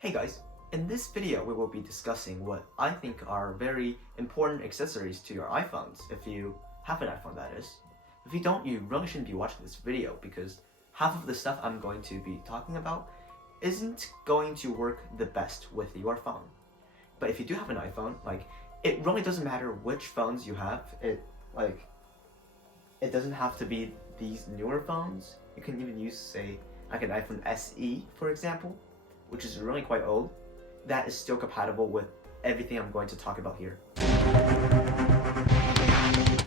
Hey guys, in this video we will be discussing what I think are very important accessories to your iPhones, if you have an iPhone that is. If you don't, you really shouldn't be watching this video because half of the stuff I'm going to be talking about isn't going to work the best with your phone. But if you do have an iPhone, it really doesn't matter which phones you have. It doesn't have to be these newer phones. You can even use, say, like an iPhone SE, for example, which is really quite old, that is still compatible with everything I'm going to talk about here.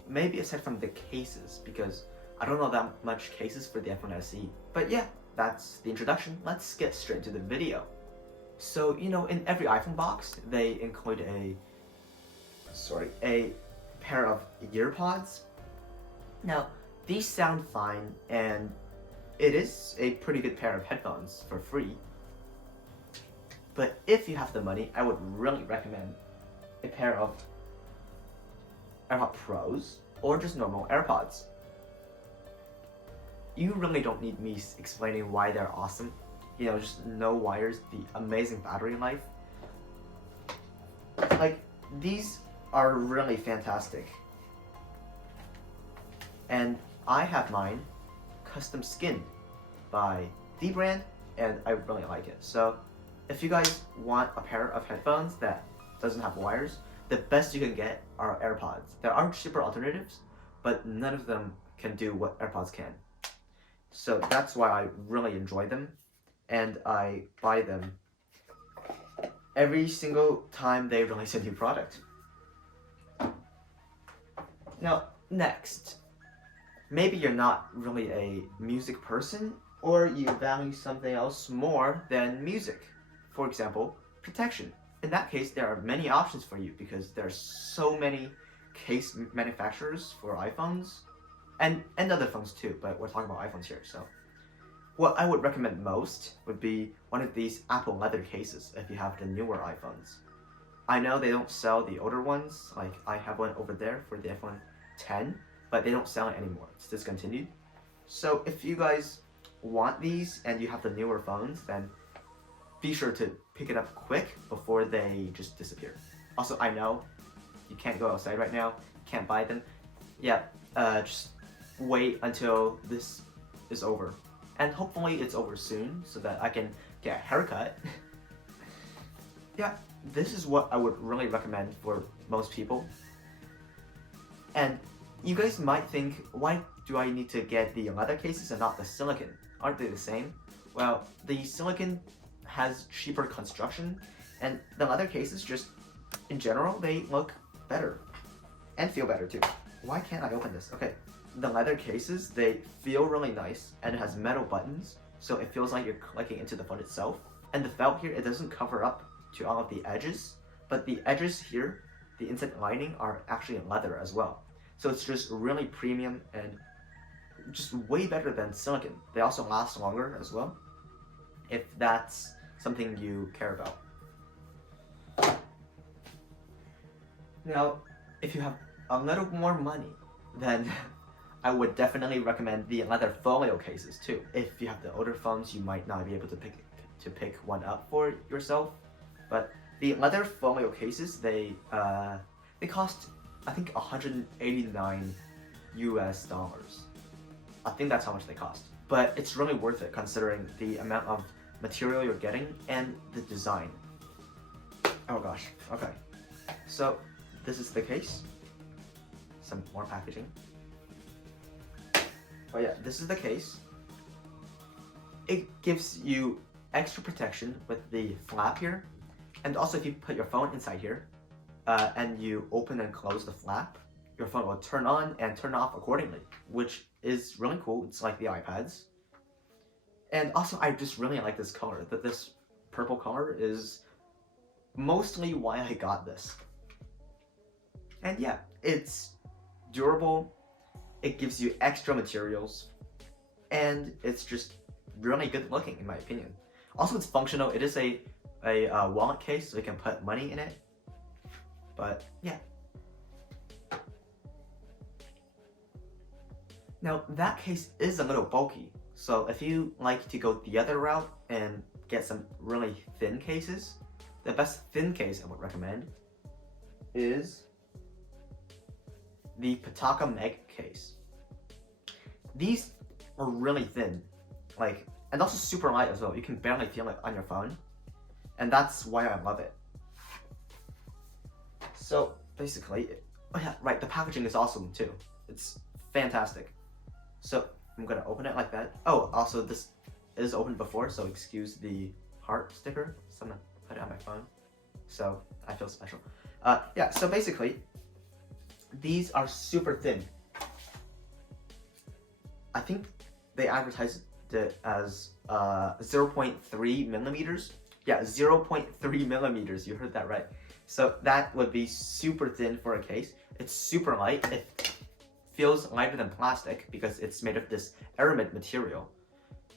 Maybe aside from the cases, because I don't know that much cases for the iPhone SE. But yeah, that's the introduction. Let's get straight into the video. So, in every iPhone box, they include a pair of AirPods. Now, these sound fine, and it is a pretty good pair of headphones for free. But if you have the money, I would really recommend a pair of AirPods Pros or just normal AirPods. You really don't need me explaining why they're awesome. Just no wires, the amazing battery life. These are really fantastic. And I have mine custom skinned by D brand, and I really like it. So if you guys want a pair of headphones that doesn't have wires, the best you can get are AirPods. There are cheaper alternatives, but none of them can do what AirPods can. So that's why I really enjoy them, and I buy them every single time they release a new product. Now, next, maybe you're not really a music person, or you value something else more than music. For example, protection. In that case, there are many options for you because there are so many case manufacturers for iPhones and other phones too, but we're talking about iPhones here. So what I would recommend most would be one of these Apple leather cases if you have the newer iPhones. I know they don't sell the older ones, like I have one over there for the iPhone 10, but they don't sell it anymore. It's discontinued. So if you guys want these and you have the newer phones, then be sure to pick it up quick before they just disappear. Also, I know you can't go outside right now, can't buy them. Yeah, just wait until this is over. And hopefully it's over soon so that I can get a haircut. Yeah, this is what I would really recommend for most people. And you guys might think, why do I need to get the leather cases and not the silicone? Aren't they the same? Well, the silicone has cheaper construction, and the leather cases just, in general, they look better and feel better too. Why can't I open this? Okay, the leather cases, they feel really nice, and it has metal buttons, so it feels like you're clicking into the phone itself. And the felt here, it doesn't cover up to all of the edges, but the edges here, the inside lining, are actually leather as well. So it's just really premium and just way better than silicone. They also last longer as well, if that's something you care about. Now, if you have a little more money, then I would definitely recommend the leather folio cases too. If you have the older phones, you might not be able to pick one up for yourself. But the leather folio cases, they cost, I think, $189 US. I think that's how much they cost. But it's really worth it considering the amount of material you're getting and the design. Oh gosh, okay. So this is the case. Some more packaging. Oh yeah, this is the case. It gives you extra protection with the flap here. And also if you put your phone inside here, and you open and close the flap, your phone will turn on and turn off accordingly, which is really cool. It's like the iPads. And also, I just really like this color. This purple color is mostly why I got this. And yeah, it's durable, it gives you extra materials, and it's just really good looking in my opinion. Also, it's functional. It is a wallet case, so you can put money in it. But yeah. Now, that case is a little bulky. So if you like to go the other route and get some really thin cases, the best thin case I would recommend is the Pitaka Meg case. These are really thin, and also super light as well. You can barely feel it on your phone, and that's why I love it. So basically, oh yeah, right, the packaging is awesome too. It's fantastic. So I'm gonna open it like that. Oh, also this is opened before, so excuse the heart sticker. So I'm gonna put it on my phone, so I feel special. Yeah, so basically, these are super thin. I think they advertised it as 0.3 millimeters. Yeah, 0.3 millimeters, you heard that right. So that would be super thin for a case. It's super light. It feels lighter than plastic because it's made of this aramid material.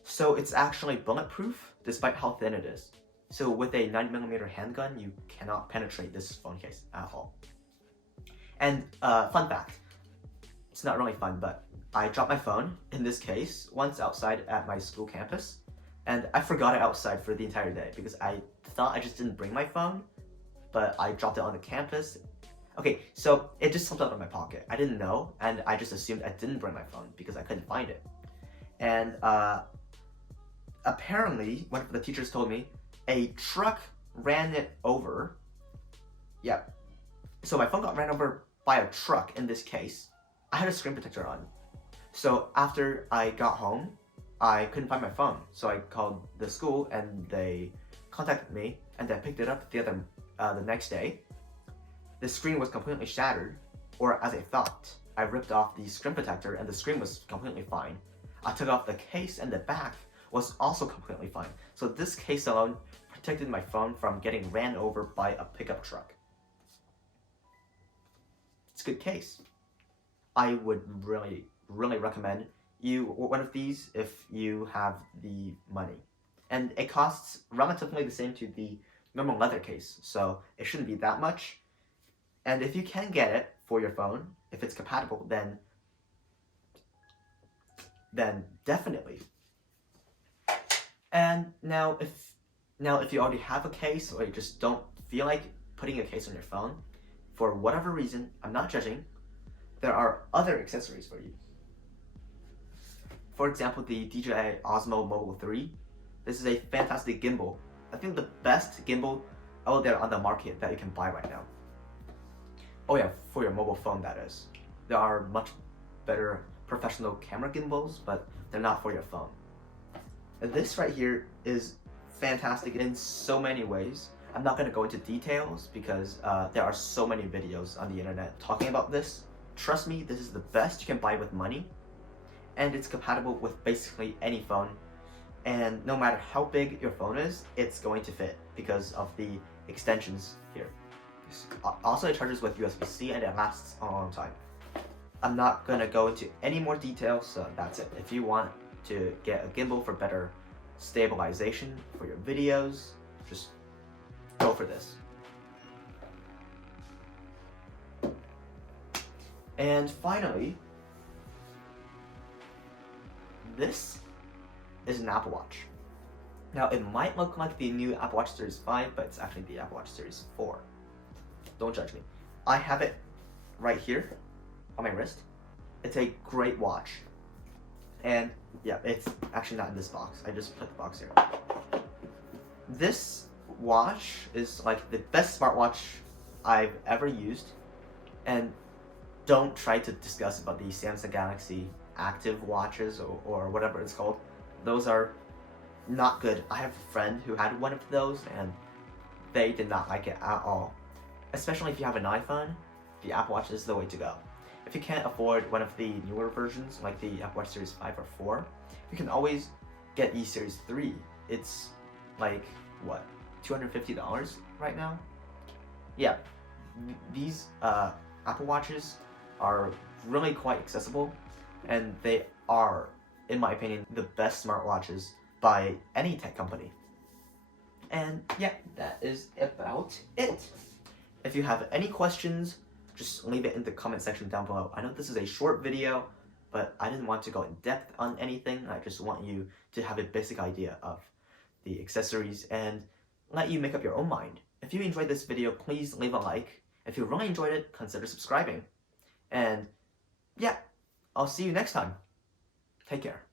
So it's actually bulletproof despite how thin it is. So with a 9mm handgun, you cannot penetrate this phone case at all. And fun fact, it's not really fun, but I dropped my phone in this case once outside at my school campus, and I forgot it outside for the entire day because I thought I just didn't bring my phone, but I dropped it on the campus. Okay, so it just slipped out of my pocket. I didn't know, and I just assumed I didn't bring my phone because I couldn't find it. And apparently, one of the teachers told me a truck ran it over. Yeah, so my phone got ran over by a truck in this case. I had a screen protector on. So after I got home, I couldn't find my phone. So I called the school and they contacted me, and I picked it up the next day. The screen was completely shattered, or as I thought. I ripped off the screen protector and the screen was completely fine. I took off the case and the back was also completely fine. So this case alone protected my phone from getting ran over by a pickup truck. It's a good case. I would really recommend you one of these if you have the money. And it costs relatively the same to the normal leather case, so it shouldn't be that much. And if you can get it for your phone, if it's compatible, then definitely. And now if you already have a case, or you just don't feel like putting a case on your phone, for whatever reason, I'm not judging, there are other accessories for you. For example, the DJI Osmo Mobile 3. This is a fantastic gimbal. I think the best gimbal out there on the market that you can buy right now. Oh yeah, for your mobile phone, that is. There are much better professional camera gimbals, but they're not for your phone. And this right here is fantastic in so many ways. I'm not going to go into details because there are so many videos on the internet talking about this. Trust me, this is the best you can buy with money, and it's compatible with basically any phone, and no matter how big your phone is, it's going to fit because of the extensions here. Also, it charges with USB-C and it lasts a long time. I'm not going to go into any more details, so that's it. If you want to get a gimbal for better stabilization for your videos, just go for this. And finally, this is an Apple Watch. Now, it might look like the new Apple Watch Series 5, but it's actually the Apple Watch Series 4. Don't judge me. I have it right here on my wrist. It's a great watch. And yeah, it's actually not in this box. I just put the box here. This watch is like the best smartwatch I've ever used. And don't try to discuss about the Samsung Galaxy Active watches or whatever it's called. Those are not good. I have a friend who had one of those and they did not like it at all. Especially if you have an iPhone, the Apple Watch is the way to go. If you can't afford one of the newer versions, like the Apple Watch Series 5 or 4, you can always get the Series 3. It's like, what, $250 right now? Yeah, these Apple Watches are really quite accessible, and they are, in my opinion, the best smartwatches by any tech company. And yeah, that is about it. If you have any questions, just leave it in the comment section down below. I know this is a short video, but I didn't want to go in depth on anything. I just want you to have a basic idea of the accessories, and let you make up your own mind. If you enjoyed this video, please leave a like. If you really enjoyed it, consider subscribing. And yeah, I'll see you next time. Take care.